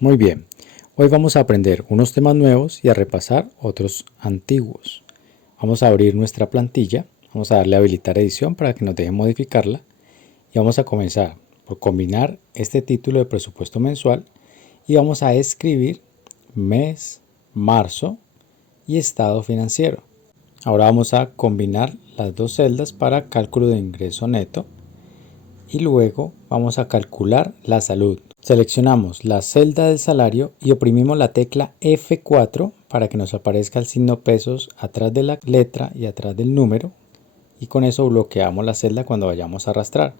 Muy bien, hoy vamos a aprender unos temas nuevos y a repasar otros antiguos. Vamos a abrir nuestra plantilla, vamos a darle a habilitar edición para que nos deje modificarla y vamos a comenzar por combinar este título de presupuesto mensual y vamos a escribir mes, marzo y estado financiero. Ahora vamos a combinar las dos celdas para cálculo de ingreso neto y luego vamos a calcular la salud. Seleccionamos la celda del salario y oprimimos la tecla F4 para que nos aparezca el signo pesos atrás de la letra y atrás del número, y con eso bloqueamos la celda cuando vayamos a arrastrar.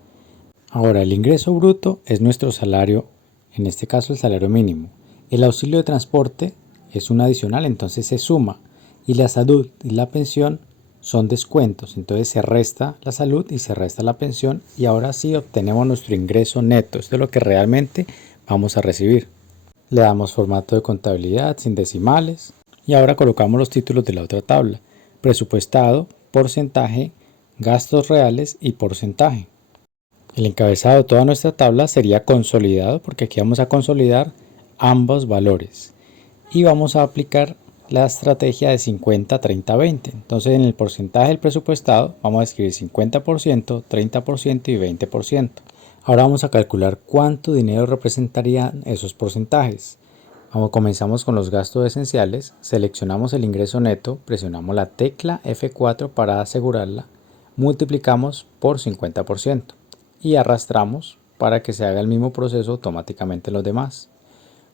Ahora el ingreso bruto es nuestro salario, en este caso el salario mínimo. El auxilio de transporte es un adicional, entonces se suma, y la salud y la pensión son descuentos, entonces se resta la salud y se resta la pensión y ahora sí obtenemos nuestro ingreso neto. Esto es lo que realmente vamos a recibir. Le damos formato de contabilidad sin decimales y ahora colocamos los títulos de la otra tabla: presupuestado, porcentaje, gastos reales y porcentaje. El encabezado de toda nuestra tabla sería consolidado, porque aquí vamos a consolidar ambos valores y vamos a aplicar la estrategia de 50, 30, 20. Entonces en el porcentaje del presupuestado vamos a escribir 50%, 30% y 20%. Ahora vamos a calcular cuánto dinero representarían esos porcentajes. Comenzamos con los gastos esenciales, seleccionamos el ingreso neto, presionamos la tecla F4 para asegurarla, multiplicamos por 50% y arrastramos para que se haga el mismo proceso automáticamente en los demás.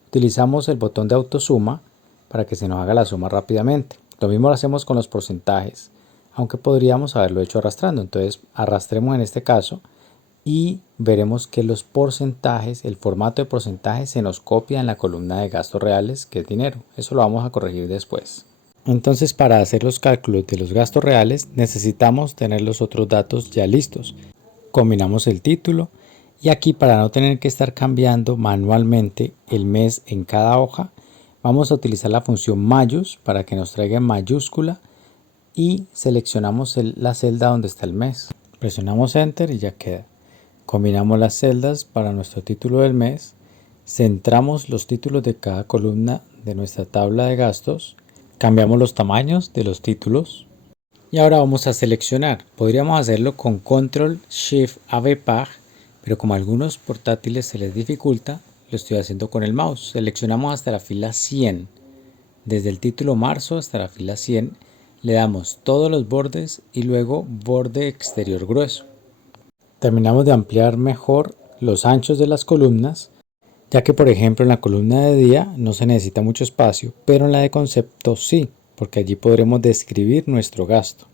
Utilizamos el botón de autosuma para que se nos haga la suma rápidamente. Lo mismo lo hacemos con los porcentajes, aunque podríamos haberlo hecho arrastrando. Entonces arrastremos en este caso y veremos que los porcentajes, el formato de porcentaje se nos copia en la columna de gastos reales, que es dinero. Eso lo vamos a corregir después. Entonces, para hacer los cálculos de los gastos reales necesitamos tener los otros datos ya listos. Combinamos el título y aquí, para no tener que estar cambiando manualmente el mes en cada hoja, vamos a utilizar la función mayús para que nos traiga en mayúscula y seleccionamos la celda donde está el mes. Presionamos Enter y ya queda. Combinamos las celdas para nuestro título del mes, centramos los títulos de cada columna de nuestra tabla de gastos, cambiamos los tamaños de los títulos y ahora vamos a seleccionar. Podríamos hacerlo con Control Shift AB Pag, pero como a algunos portátiles se les dificulta, lo estoy haciendo con el mouse. Seleccionamos hasta la fila 100. Desde el título marzo hasta la fila 100 le damos todos los bordes y luego borde exterior grueso. Terminamos de ampliar mejor los anchos de las columnas, ya que por ejemplo en la columna de día no se necesita mucho espacio, pero en la de concepto sí, porque allí podremos describir nuestro gasto.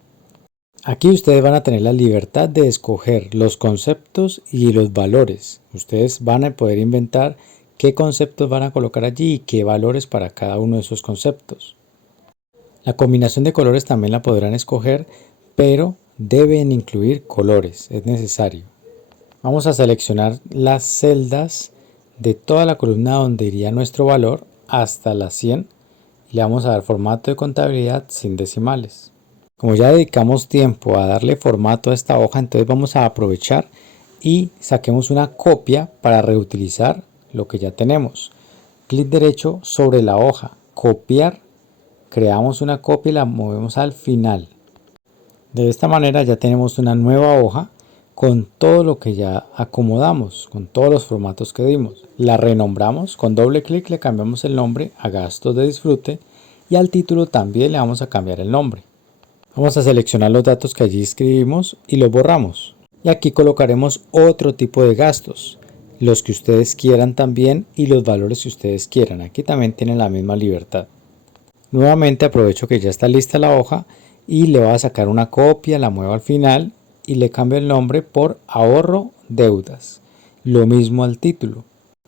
Aquí ustedes van a tener la libertad de escoger los conceptos y los valores. Ustedes van a poder inventar qué conceptos van a colocar allí y qué valores para cada uno de esos conceptos. La combinación de colores también la podrán escoger, pero deben incluir colores, es necesario. Vamos a seleccionar las celdas de toda la columna donde iría nuestro valor hasta la 100 y le vamos a dar formato de contabilidad sin decimales. Como ya dedicamos tiempo a darle formato a esta hoja, entonces vamos a aprovechar y saquemos una copia para reutilizar lo que ya tenemos. Clic derecho sobre la hoja, copiar, creamos una copia y la movemos al final. De esta manera ya tenemos una nueva hoja con todo lo que ya acomodamos, con todos los formatos que dimos. La renombramos, con doble clic le cambiamos el nombre a gastos de disfrute y al título también le vamos a cambiar el nombre. Vamos a seleccionar los datos que allí escribimos y los borramos. Y aquí colocaremos otro tipo de gastos, los que ustedes quieran también y los valores que ustedes quieran. Aquí también tienen la misma libertad. Nuevamente aprovecho que ya está lista la hoja y le voy a sacar una copia, la muevo al final y le cambio el nombre por ahorro deudas. Lo mismo al título.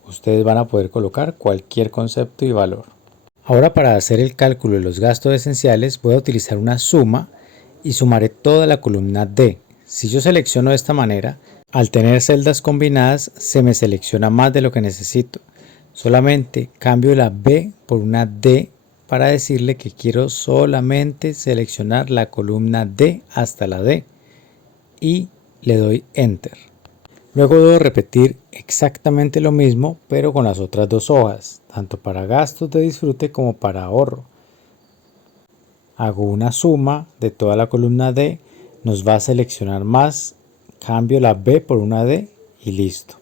Ustedes van a poder colocar cualquier concepto y valor. Ahora, para hacer el cálculo de los gastos esenciales voy a utilizar una suma y sumaré toda la columna D. Si yo selecciono de esta manera, al tener celdas combinadas se me selecciona más de lo que necesito. Solamente cambio la B por una D para decirle que quiero solamente seleccionar la columna D hasta la D y le doy Enter. Luego debo repetir exactamente lo mismo, pero con las otras dos hojas, tanto para gastos de disfrute como para ahorro. Hago una suma de toda la columna D, nos va a seleccionar más, cambio la B por una D y listo.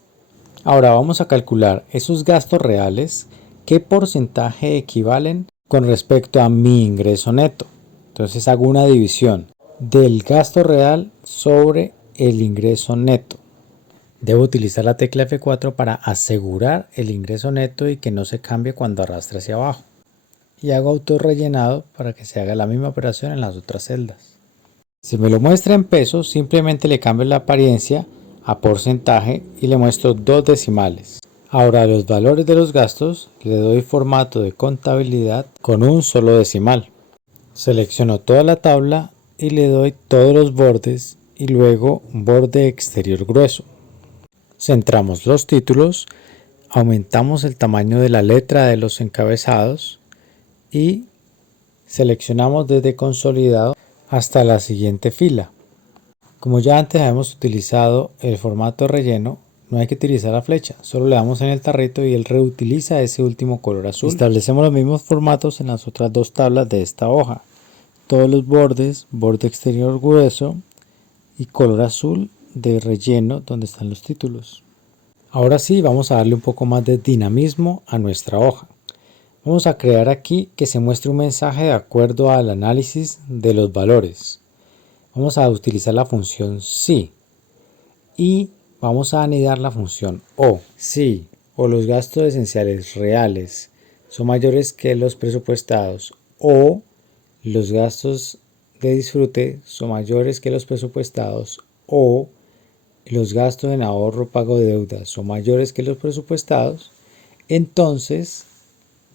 Ahora vamos a calcular esos gastos reales, qué porcentaje equivalen con respecto a mi ingreso neto. Entonces hago una división del gasto real sobre el ingreso neto. Debo utilizar la tecla F4 para asegurar el ingreso neto y que no se cambie cuando arrastre hacia abajo. Y hago autorrellenado para que se haga la misma operación en las otras celdas. Si me lo muestra en pesos, simplemente le cambio la apariencia a porcentaje y le muestro dos decimales. Ahora a los valores de los gastos le doy formato de contabilidad con un solo decimal. Selecciono toda la tabla y le doy todos los bordes y luego borde exterior grueso. Centramos los títulos, aumentamos el tamaño de la letra de los encabezados y seleccionamos desde consolidado hasta la siguiente fila. Como ya antes hemos utilizado el formato relleno, no hay que utilizar la flecha, solo le damos en el tarrito y él reutiliza ese último color azul. Establecemos los mismos formatos en las otras dos tablas de esta hoja. Todos los bordes, borde exterior grueso y color azul de relleno donde están los títulos. Ahora sí, vamos a darle un poco más de dinamismo a nuestra hoja. Vamos a crear aquí que se muestre un mensaje de acuerdo al análisis de los valores. Vamos a utilizar la función si y vamos a anidar la función o. Si o los gastos esenciales reales son mayores que los presupuestados o los gastos de disfrute son mayores que los presupuestados o los gastos en ahorro pago de deudas son mayores que los presupuestados, entonces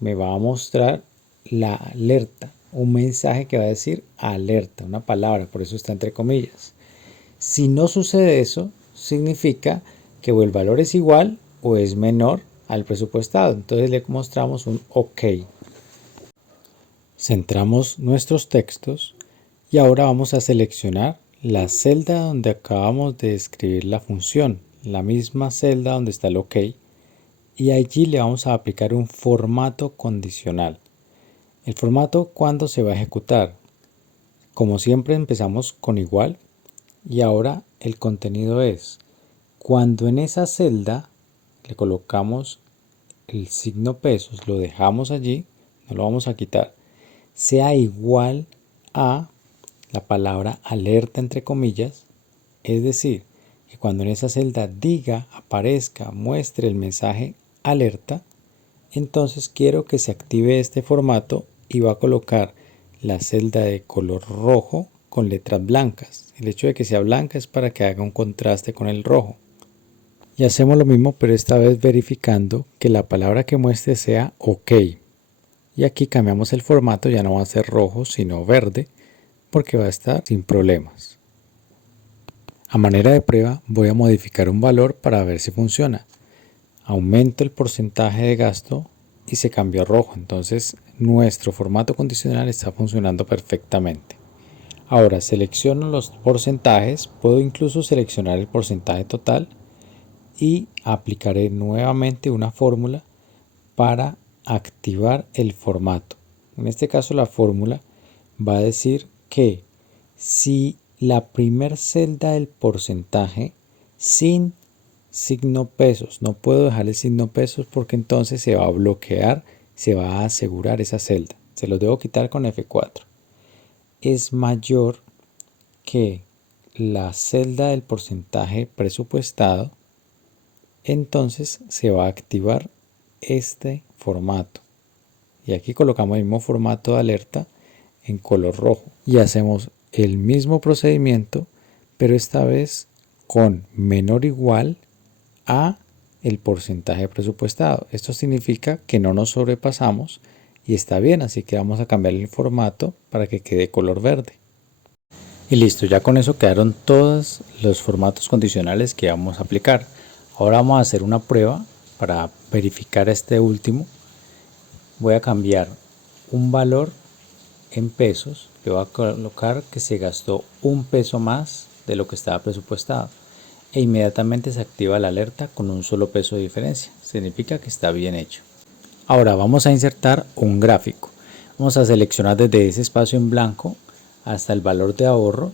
me va a mostrar la alerta, un mensaje que va a decir alerta, una palabra, por eso está entre comillas. Si no sucede eso, significa que o el valor es igual o es menor al presupuestado, entonces le mostramos un OK. Centramos nuestros textos y ahora vamos a seleccionar la celda donde acabamos de escribir la función, la misma celda donde está el OK, y allí le vamos a aplicar un formato condicional. El formato, ¿cuándo se va a ejecutar? Como siempre empezamos con igual y ahora el contenido es cuando en esa celda le colocamos el signo pesos, lo dejamos allí, no lo vamos a quitar, sea igual a la palabra alerta entre comillas, es decir, que cuando en esa celda diga, aparezca, muestre el mensaje alerta, entonces quiero que se active este formato y va a colocar la celda de color rojo con letras blancas. El hecho de que sea blanca es para que haga un contraste con el rojo. Y hacemos lo mismo, pero esta vez verificando que la palabra que muestre sea OK. Y aquí cambiamos el formato, ya no va a ser rojo sino verde, porque va a estar sin problemas. A manera de prueba voy a modificar un valor para ver si funciona. Aumento el porcentaje de gasto y se cambió a rojo, entonces nuestro formato condicional está funcionando perfectamente. Ahora selecciono los porcentajes, puedo incluso seleccionar el porcentaje total y aplicaré nuevamente una fórmula para activar el formato. En este caso la fórmula va a decir que si la primer celda del porcentaje sin signo pesos, no puedo dejar el signo pesos porque entonces se va a bloquear, se va a asegurar esa celda, se los debo quitar con F4, es mayor que la celda del porcentaje presupuestado, entonces se va a activar este formato y aquí colocamos el mismo formato de alerta en color rojo y hacemos el mismo procedimiento, pero esta vez con menor o igual a el porcentaje presupuestado. Esto significa que no nos sobrepasamos y está bien, así que vamos a cambiar el formato para que quede color verde. Y listo, ya con eso quedaron todos los formatos condicionales que vamos a aplicar. Ahora vamos a hacer una prueba para verificar este último. Voy a cambiar un valor en pesos, le voy a colocar que se gastó un peso más de lo que estaba presupuestado. e inmediatamente se activa la alerta con un solo peso de diferencia. Significa que está bien hecho. Ahora vamos a insertar un gráfico. Vamos a seleccionar desde ese espacio en blanco hasta el valor de ahorro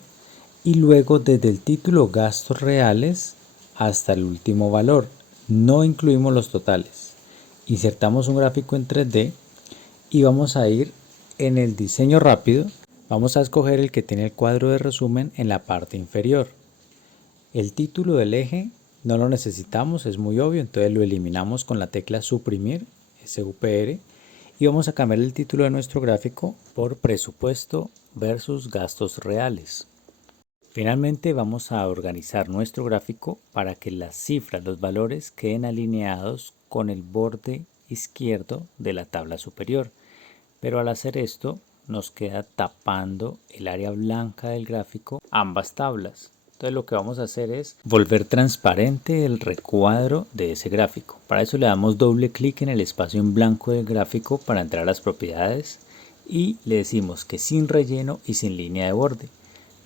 y luego desde el título gastos reales hasta el último valor. No incluimos los totales. Insertamos un gráfico en 3D y vamos a ir en el diseño rápido. Vamos a escoger el que tiene el cuadro de resumen en la parte inferior. El título del eje no lo necesitamos, es muy obvio, entonces lo eliminamos con la tecla suprimir, SUPR, y vamos a cambiar el título de nuestro gráfico por presupuesto versus gastos reales. Finalmente vamos a organizar nuestro gráfico para que las cifras, los valores queden alineados con el borde izquierdo de la tabla superior. Pero al hacer esto nos queda tapando el área blanca del gráfico ambas tablas. Entonces lo que vamos a hacer es volver transparente el recuadro de ese gráfico. Para eso le damos doble clic en el espacio en blanco del gráfico para entrar a las propiedades y le decimos que sin relleno y sin línea de borde.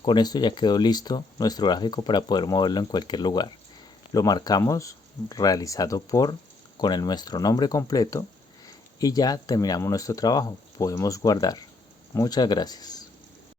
Con esto ya quedó listo nuestro gráfico para poder moverlo en cualquier lugar. Lo marcamos realizado por con nuestro nombre completo y ya terminamos nuestro trabajo. Podemos guardar. Muchas gracias.